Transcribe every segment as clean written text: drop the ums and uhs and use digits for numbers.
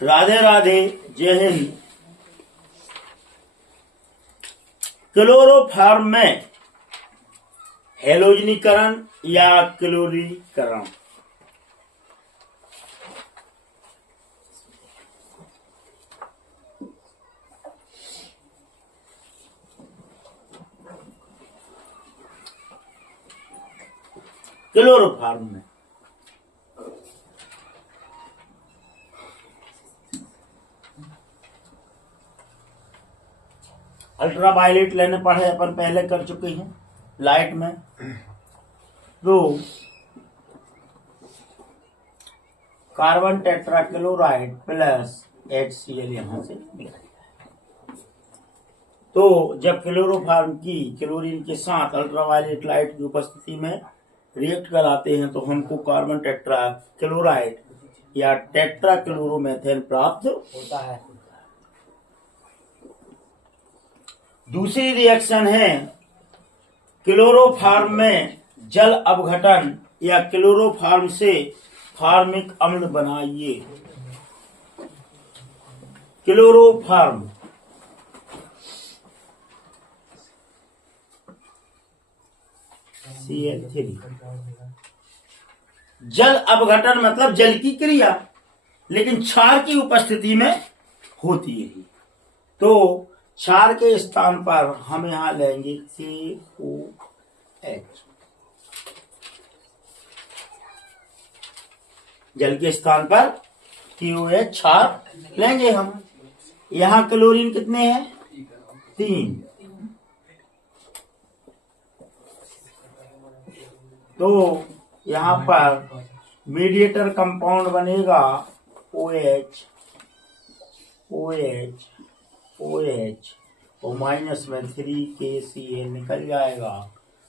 राधे राधे, जय हिंद। क्लोरोफॉर्म में हैलोजनीकरण या क्लोरीकरण। क्लोरोफॉर्म में अल्ट्रावायलेट लेने पड़े, अपन पहले कर चुके हैं लाइट में। तो कार्बन टेट्राक्लोराइड प्लस HCl यहां से निकल। तो जब क्लोरोफॉर्म की क्लोरीन के साथ अल्ट्रावायलेट लाइट की उपस्थिति में रिएक्ट कराते हैं तो हमको कार्बन टेट्राक्लोराइड या टेट्राक्लोरोमेथेन प्राप्त होता है। दूसरी रिएक्शन है क्लोरोफॉर्म में जल अपघटन या क्लोरोफॉर्म से फॉर्मिक अम्ल बनाइए। Chloroform Cl3। जल अपघटन मतलब जल की क्रिया, लेकिन क्षार की उपस्थिति में होती है। तो क्षार के स्थान पर हम यहां लेंगे KOH। जल के स्थान पर KOH क्षार लेंगे हम। यहां क्लोरीन कितने हैं? 3। तो यहां पर मीडिएटर कंपाउंड बनेगा OH OH OH और माइनस में 3KCl निकल जाएगा।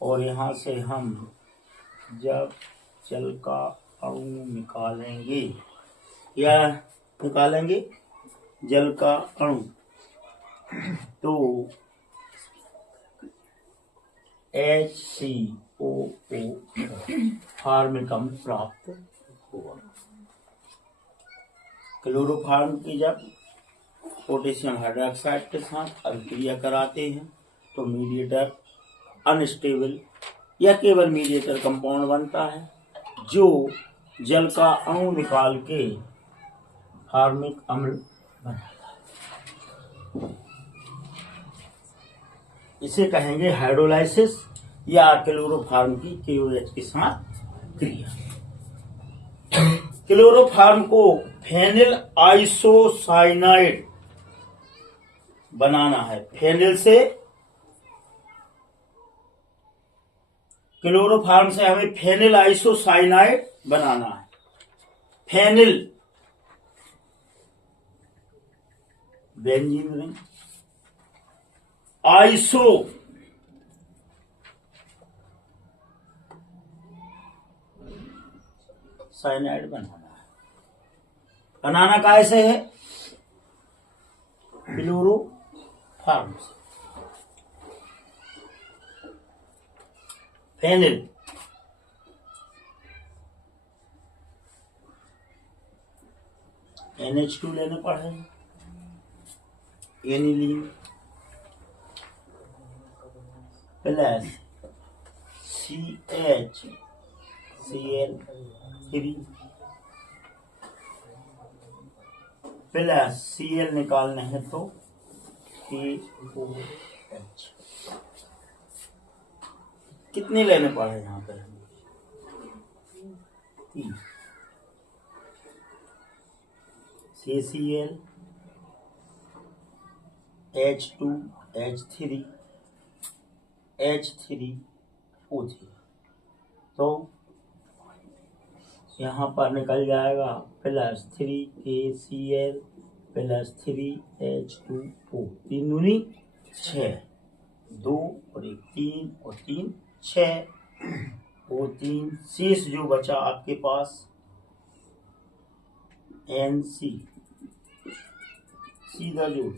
और यहाँ से हम जब जल का अणु निकालेंगे या निकालेंगे जल का अणु, तो HCOO फॉर्मिक अम्ल प्राप्त हुआ। क्लोरोफॉर्म की जब पोटेशियम हाइड्रोक्साइड के साथ अभिक्रिया कराते हैं तो मीडिएटर अनस्टेबल या केवल मीडिएटर कंपाउंड बनता है जो जल का अणु निकाल के फॉर्मिक अम्ल बनाता है। इसे कहेंगे हाइड्रोलाइसिस या क्लोरोफॉर्म की KOH के साथ क्रिया। क्लोरोफॉर्म को फेनिल आइसोसाइनाइड बनाना है। फेनिल से क्लोरोफॉर्म से हमें फेनिल आइसोसाइनाइड बनाना है। Phenyl benzene ring, isocyanide बनाना है। बनाना कैसे है? क्लोरोफॉर्म से। फेनिल NH2 लेने पड़े, aniline plus CHCl3 plus Cl निकालना है तो KOH। कितने लेने पड़े यहाँ पे? 3। CCl H2 H3 H3O3। तो यहाँ पर निकल जाएगा प्लस 3KCl प्लस 3H2O। 3 दूनी 6, 2 और 1 3 और 3 6 वो 3 शेष जो बचा आपके पास NC सीधा जोड़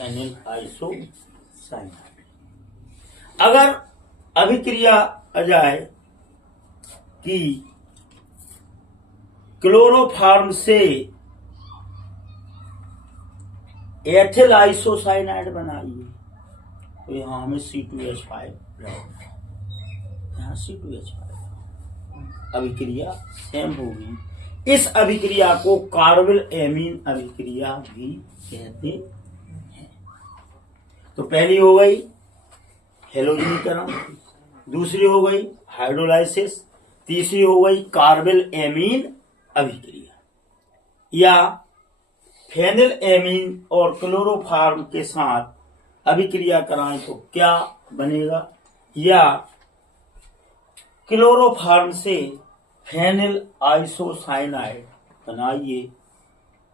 एनिल आइसोसाइनाइड। अगर अभिक्रिया आ जाए कि क्लोरोफॉर्म से एथिल आइसोसाइनाइड बनाइए, तो यहाँ हमें C2H5 रहेगा, यहाँ C2H5 अभिक्रिया सेम होगी। इस अभिक्रिया को कार्बल एमीन अभिक्रिया भी कहते हैं। तो पहली हो गई हेलोजनीकरण, दूसरी हो गई हाइड्रोलाइसिस, तीसरी हो गई कार्बल एमीन अभिक्रिया। या फेनिल एमीन और क्लोरोफॉर्म के साथ अभिक्रिया कराएं तो क्या बनेगा, या क्लोरोफॉर्म से फेनिल आइसोसाइनाइड बनाइए,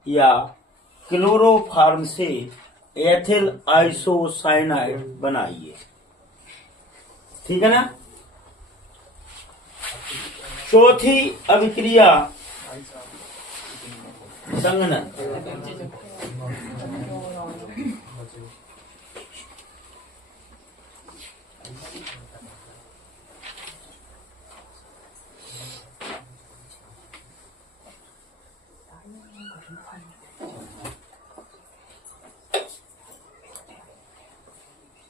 या क्लोरोफॉर्म से एथिल आइसोसाइनाइड बनाइए। ठीक है ना। चौथी अभिक्रिया संघनन।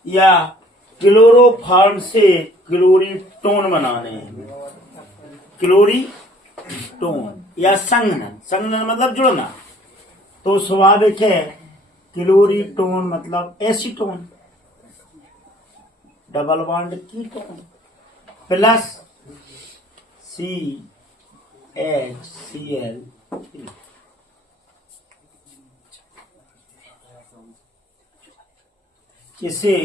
या क्लोरोफॉर्म से क्लोरीटोन बनाने हैं, क्लोरीटोन या संघनन। संघनन मतलब जुड़ना, तो स्वाभाविक है क्लोरीटोन मतलब acetone, double bond ketone plus CHCl। इसे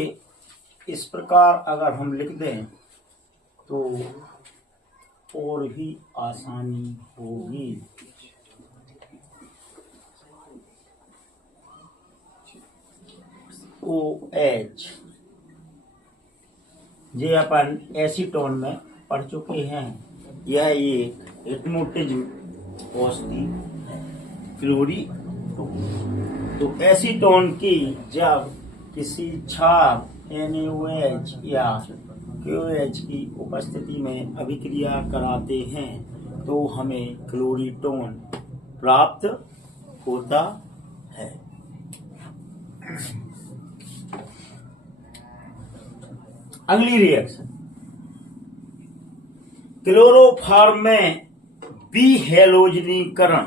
इस प्रकार अगर हम लिख दें तो और भी आसानी होगी। OH ये अपन एसीटोन में पढ़ चुके हैं। यह एक हिप्नोटिज्म औषधि है, क्लोरीटोन। तो एसीटोन की जब किसी क्षार NaOH या KOH की उपस्थिति में अभिक्रिया कराते हैं तो हमें क्लोरीटोन प्राप्त होता है। अगली रिएक्शन क्लोरोफॉर्म में विहेलोजनीकरण।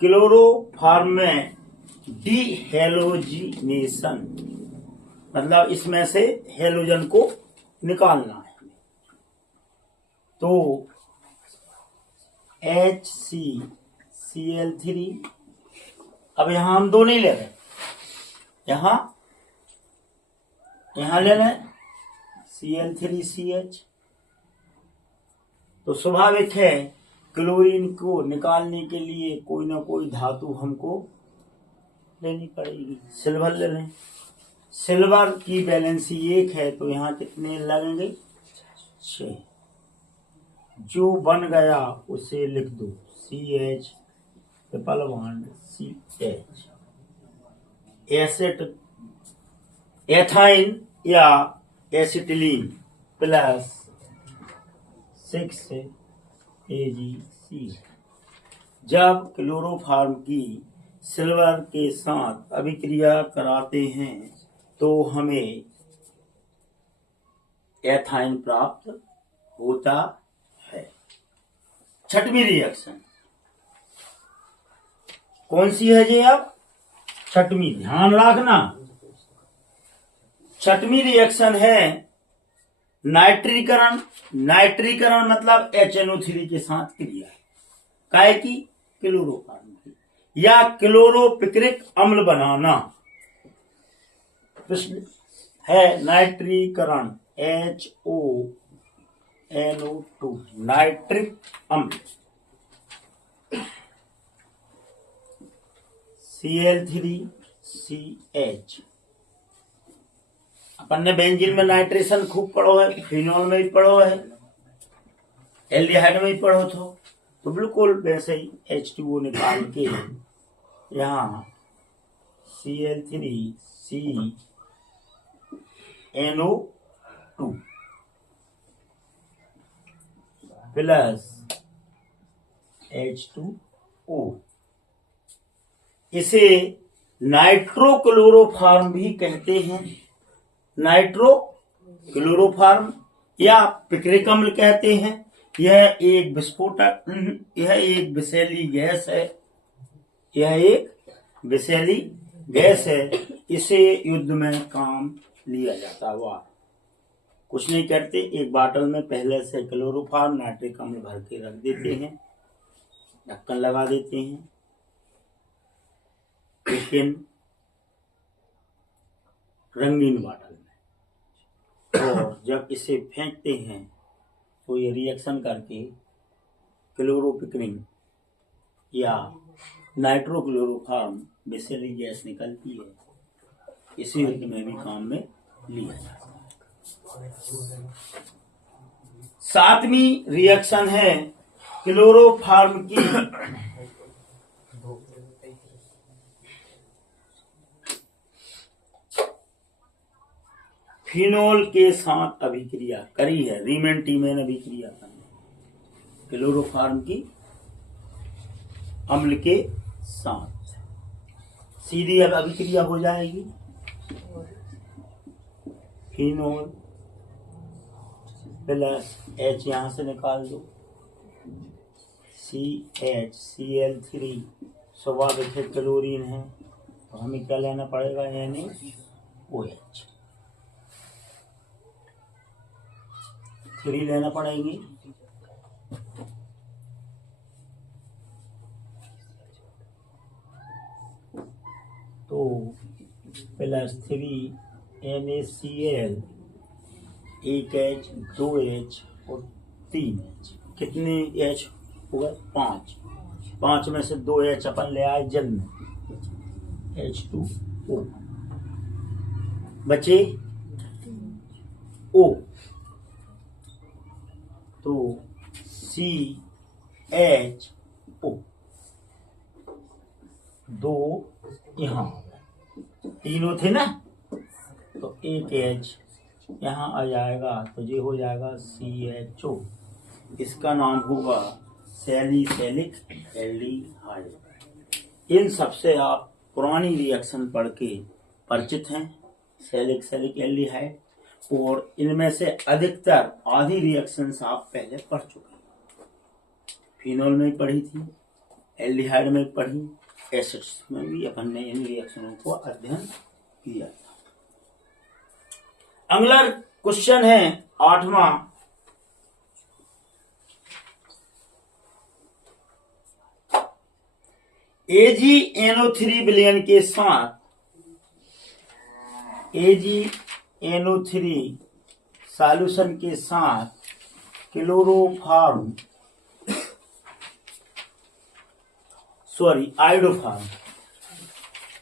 क्लोरोफॉर्म में डिहेलोजिनेशन मतलब इसमें से हेलोजन को निकालना है। तो HCCl3, अब यहां हम दो नहीं ले रहे, यहां ले रहे Cl3CH। तो स्वाभाविक है क्लोरीन को निकालने के लिए कोई ना कोई धातु हमको लेनी पड़ेगी। सिल्वर ले लें, सिल्वर की वैलेंसी 1 है तो यहाँ कितने लगेंगे 6। जो बन गया उसे लिख दो CH triple bond CH। Ethyne या एसिटिलीन प्लस 6 AgC। जब क्लोरोफॉर्म की सिल्वर के साथ अभिक्रिया कराते हैं तो हमें एथाइन प्राप्त होता है। छठवीं रिएक्शन कौन सी है जी? अब छठवीं ध्यान रखना। छठवीं रिएक्शन है नाइट्रीकरण। नाइट्रीकरण मतलब HNO3 के साथ क्रिया, काय की? क्लोरोफॉर्म की। या क्लोरोपिक्रिक अम्ल बनाना है नाइट्रीकरण HONO2 नाइट्रिक अम्ल। Cl3CH। अपन ने बेंजीन में नाइट्रेशन खूब पढ़ो है, फिनॉल में भी पढ़ो है, एल्डिहाइड में भी पढ़ो तो बिल्कुल वैसे ही H2O निकाल के यहाँ Cl3CNO2 प्लस H2O। इसे नाइट्रोक्लोरोफॉर्म भी कहते हैं। नाइट्रोक्लोरोफॉर्म या पिक्रिक अम्ल कहते हैं। यह एक विस्फोटक, यह एक विषैली गैस है। यह एक विषैली गैस है। इसे युद्ध में काम लिया जाता हुआ। कुछ नहीं करते, एक बाटल में पहले से क्लोरोफॉर्म नाइट्रिक अम्ल भर के रख देते हैं, ढक्कन लगा देते हैं, लेकिन रंगीन बाटल में। और जब इसे फेंकते हैं तो ये रिएक्शन करके क्लोरोपिक्रिन या नाइट्रोक्लोरोफॉर्म विषैली गैस निकलती है। इसी युद्ध में भी काम में लिया जाता है। सातवीं रिएक्शन है क्लोरोफॉर्म की फिनोल के साथ अभिक्रिया करी है। रीमेंटीमेन अभिक्रिया क्लोरोफॉर्म की अम्ल के साथ सीधी अब अभिक्रिया हो जाएगी। फिनोल प्लस H यहां से निकाल दो, CH स्वाभाविक है क्लोरीन है, तो हमें क्या लेना पड़ेगा, यानी OH 3 लेना पड़ेगी। तो प्लस 3 NaCl 1H 2H और 3H। कितने H होगा, 5। 5 में से 2H अपन ले आए जल में, H2O बचे O, तो CHO 2 यहाँ, तीनों थे ना, तो एक H यहाँ आ जाएगा, तो ये हो जाएगा CHO। इसका नाम होगा सैलिसिलिक एल्डिहाइड। इन सबसे आप पुरानी रिएक्शन पढ़ के परिचित हैं, सैलिसिलिक एल्डिहाइड, और इनमें से अधिकतर आधी रिएक्शंस आप पहले पढ़ चुके हैं। फिनोल में पढ़ी थी, एल्डिहाइड में पढ़ी, एसिड्स में भी अपन ने इन रिएक्शनों को अध्ययन किया था। अगला क्वेश्चन है 8वां, AgNO3 विलयन के साथ AgNO3 सॉल्यूशन के साथ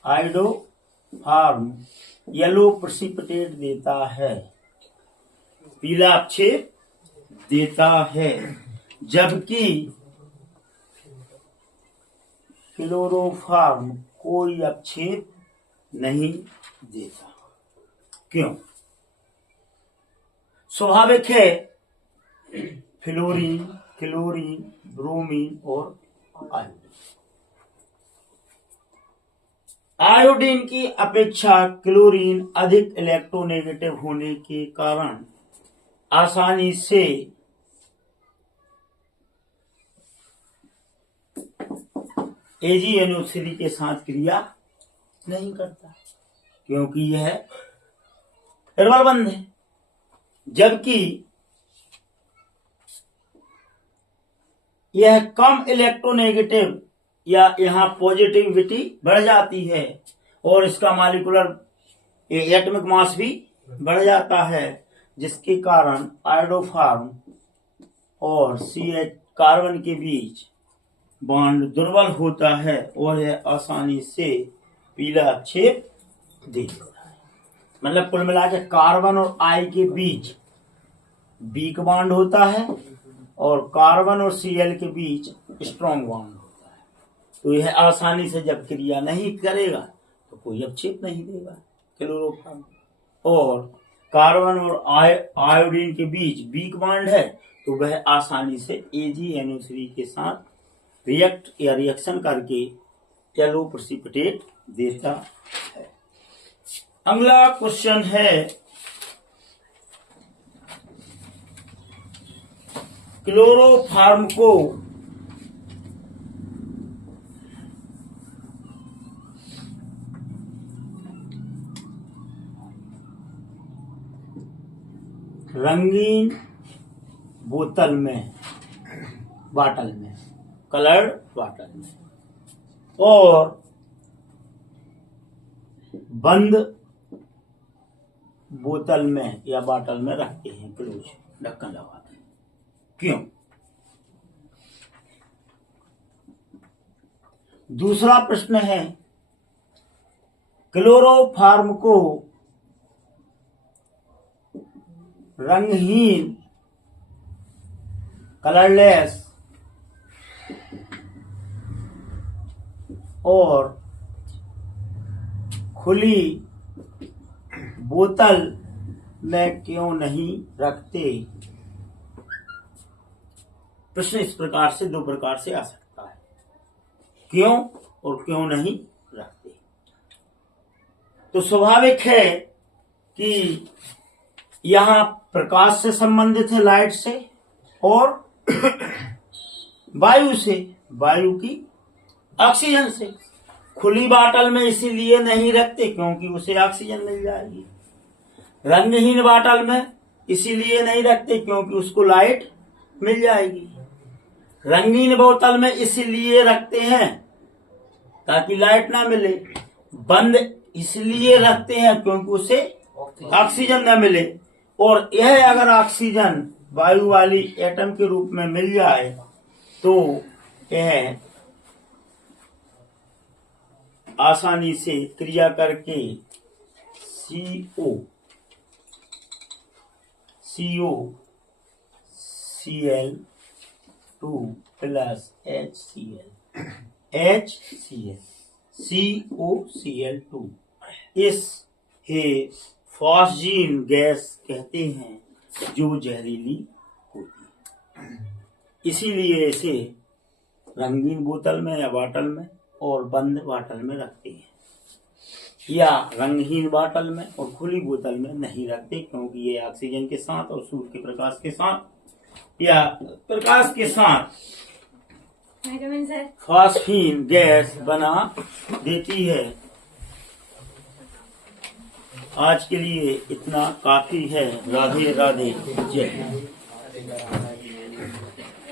आयोडोफॉर्म येलो प्रेसिपिटेट देता है, पीला अपक्षेप देता है, जबकि क्लोरोफॉर्म कोई अपक्षेप नहीं देता। क्यों? स्वाभाविक है, फ्लोरीन, क्लोरीन, ब्रोमीन और आयोडीन। आयोडीन की अपेक्षा क्लोरीन अधिक इलेक्ट्रोनेगेटिव होने के कारण आसानी से AgNO3 के साथ क्रिया नहीं करता, क्योंकि यह निर्मल बंध है। जबकि यह कम इलेक्ट्रोनेगेटिव या यहाँ पॉजिटिविटी बढ़ जाती है और इसका मॉलिक्यूलर एटॉमिक मास भी बढ़ जाता है, जिसके कारण आयोडोफॉर्म और CH कार्बन के बीच बॉन्ड दुर्बल होता है और यह आसानी से पीला अपक्षेप दे देता है। मतलब कुल मिला के कार्बन और I के बीच वीक बॉन्ड होता है और कार्बन और Cl के बीच स्ट्रॉन्ग बॉन्ड होता है। तो यह आसानी से जब क्रिया नहीं करेगा तो कोई अपक्षेप नहीं देगा क्लोरोफॉर्म। और कार्बन और आयोडीन के बीच वीक बॉन्ड है तो वह आसानी से AgNO3 के साथ रिएक्ट या रिएक्शन करके येलो प्रेसिपिटेट देता है। अगला क्वेश्चन है क्लोरोफॉर्म को रंगीन बोतल में, बॉटल में, कलर्ड बॉटल में और बंद बोतल में या बॉटल में रखते हैं, क्लोज ढक्कन लगाते हैं। क्यों? दूसरा प्रश्न है क्लोरोफॉर्म को रंगहीन, कलरलेस और खुली बोतल में क्यों नहीं रखते? प्रश्न इस प्रकार से, दो प्रकार से आ सकता है, क्यों और क्यों नहीं रखते। तो स्वाभाविक है कि यहाँ प्रकाश से संबंधित है, लाइट से, और वायु से, वायु की ऑक्सीजन से। खुली बाटल में इसीलिए नहीं रखते क्योंकि उसे ऑक्सीजन मिल जाएगी। रंगहीन बाटल में इसीलिए नहीं रखते क्योंकि उसको लाइट मिल जाएगी। रंगीन बोतल में इसीलिए रखते हैं ताकि लाइट ना मिले। बंद इसलिए रखते हैं क्योंकि उसे ऑक्सीजन ना मिले। और यह अगर ऑक्सीजन वायु वाली एटम के रूप में मिल जाए तो यह आसानी से क्रिया करके COCl2 प्लस COCl2 इस फॉस्जीन गैस कहते हैं जो जहरीली होती है। इसीलिए इसे रंगीन बोतल में या बॉटल में और बंद बॉटल में रखते हैं, या रंगहीन बॉटल में और खुली बोतल में नहीं रखते क्योंकि ये ऑक्सीजन के साथ और सूर्य के प्रकाश के साथ या प्रकाश के साथ फॉस्फीन गैस बना देती है। आज के लिए इतना काफी है। राधे राधे, जय हिंद।